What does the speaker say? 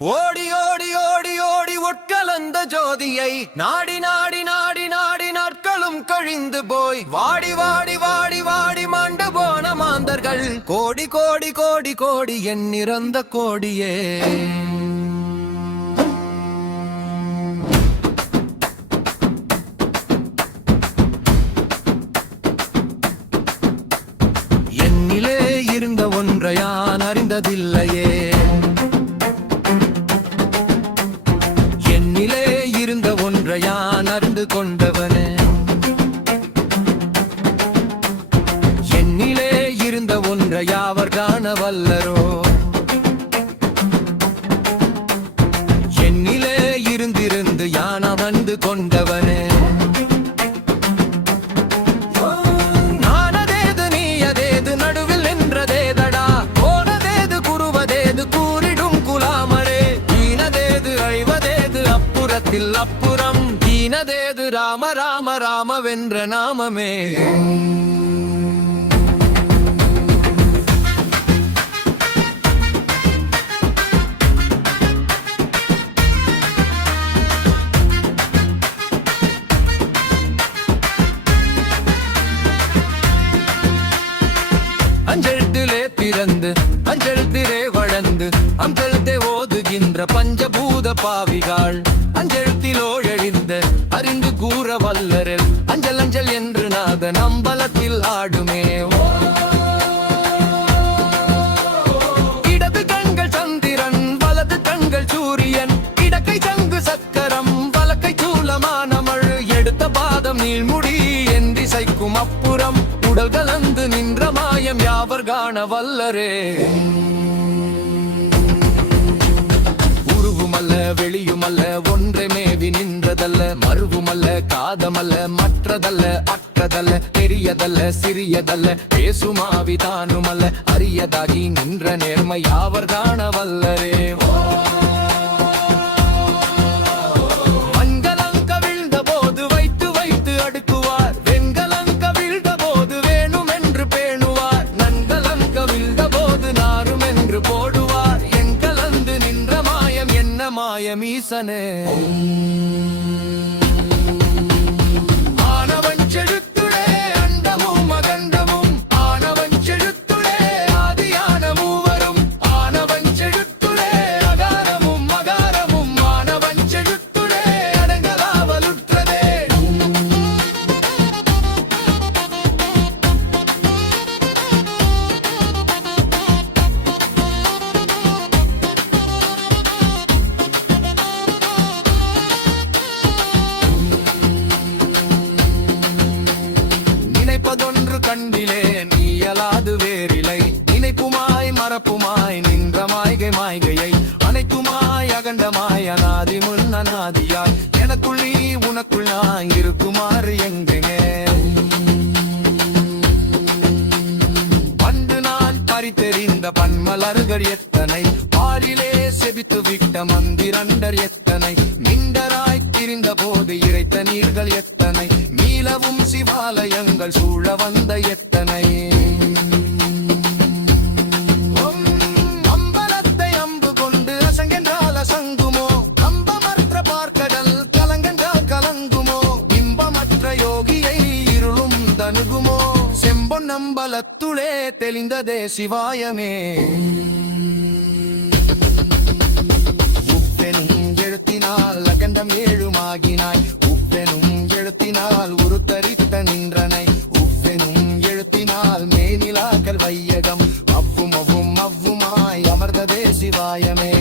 ஓடி ஓடி ஓடி ஓடி உட்கலந்த ஜோதியை நாடி நாடி நாடி நாடி நாட்களும் கழிந்து போய் வாடி வாடி வாடி வாடி மாண்டு போன மாந்தர்கள் கோடி கோடி கோடி கோடி எண்ணிறந்த கோடியே. என்னிலே இருந்த ஒன்றை யான் அறிந்ததில்லையே, என்னிலே இருந்த ஒன்றை யான் அறிந்து கொண்டவனே, என்னிலே இருந்த ஒன்றை யாவர் காண வல்லரோ, என்னிலே இருந்திருந்து யான் அறிந்து கொண்டவனே. அப்புறம் ஈனதேது ராம ராம ராமவென்ற நாமமே. அஞ்செழுத்திலே பிறந்து அஞ்செழுத்திலே வளர்ந்து அஞ்செழுத்தே ஓதுகின்ற பஞ்சபூத பாவிகள் அஞ்செழுத்திலோ எழுந்த அறிந்து கூற வல்லரில் அஞ்சல் அஞ்சல் என்று நாத நம்பலத்தில் ஆடுமே. இடது கண்கள் சந்திரன் வலது கண்கள் சூரியன் இடக்கை சங்கு சக்கரம் வலக்கை சூலமானமள் எடுத்த பாதம் நீள்முடி என்றிசைக்கும் அப்புறம் உடல் கலந்து நின்ற மாயம் யாவர் காண வல்லரே. உருவுமல்ல வெளியுமல்ல ஒன்றை மேவி நின்றதல்ல, மறுவுமல்ல காதமல்ல மற்றதல்ல அற்றதல்ல பெரியதல்ல சிறியதல்ல பேசுமாவி தானுமல்ல அரியதாகி நின்ற நேர்மை யாவர் காண வல்லரே. மாயமீசனே ஆனவன் செழுத்துளே அண்டமும் அகண்டமும் ஆனவன் செழுத்துளே ஆதியான மூவரும் ஆனவன் செழுத்துளே அகாரமும் மகாரமும் ஆனவன் செழுத்துளே அடங்கலாவலுற்றதே. கண்டிலே நீயலாது வேறிலை நினைப்புமாய் மறப்புமாய் நின்ற மாய்கை மாய்கையை அனைத்துமாய் அகண்டமாய் அநாதி முன் அநாதியாய் எனக்குள் நீ உனக்குள் நான் இருக்குமாறு எங்குமே. பண்டு நான் பறித்தெறிந்த பன்மலர்கள் எத்தனை பாரிலே செபித்து விட்ட மந்திரண்டர் எத்தனை மிண்டராய் திரிந்த போது இறைத்த நீர்கள் எத்தனை நீலவும் சிவாலயங்கள் சூழ வந்த எத்தனை அம்பலத்தை அம்பு கொண்டு அசங்கென்றால் அசங்குமோ கம்பமற்ற பார்க்கடல் கலங்கென்றால் கலங்குமோ இன்பமற்ற யோகியை இருளும் தனுகுமோ செம்பொன் அம்பலத்துளே தெளிந்ததே சிவாயமே. உப்பெனும் எழுத்தினால் அகண்டம் ஏழுமாகினாய் உப்பெனும் எழுத்தினால் உருத்தரித்த நின்றனை உப்பெனும் எழுத்தினால் மேனிலாக்கல் வையகம் அவ்வும் அவ்வும் அவ்வுமாய் அமர்ந்ததே சிவாயமே.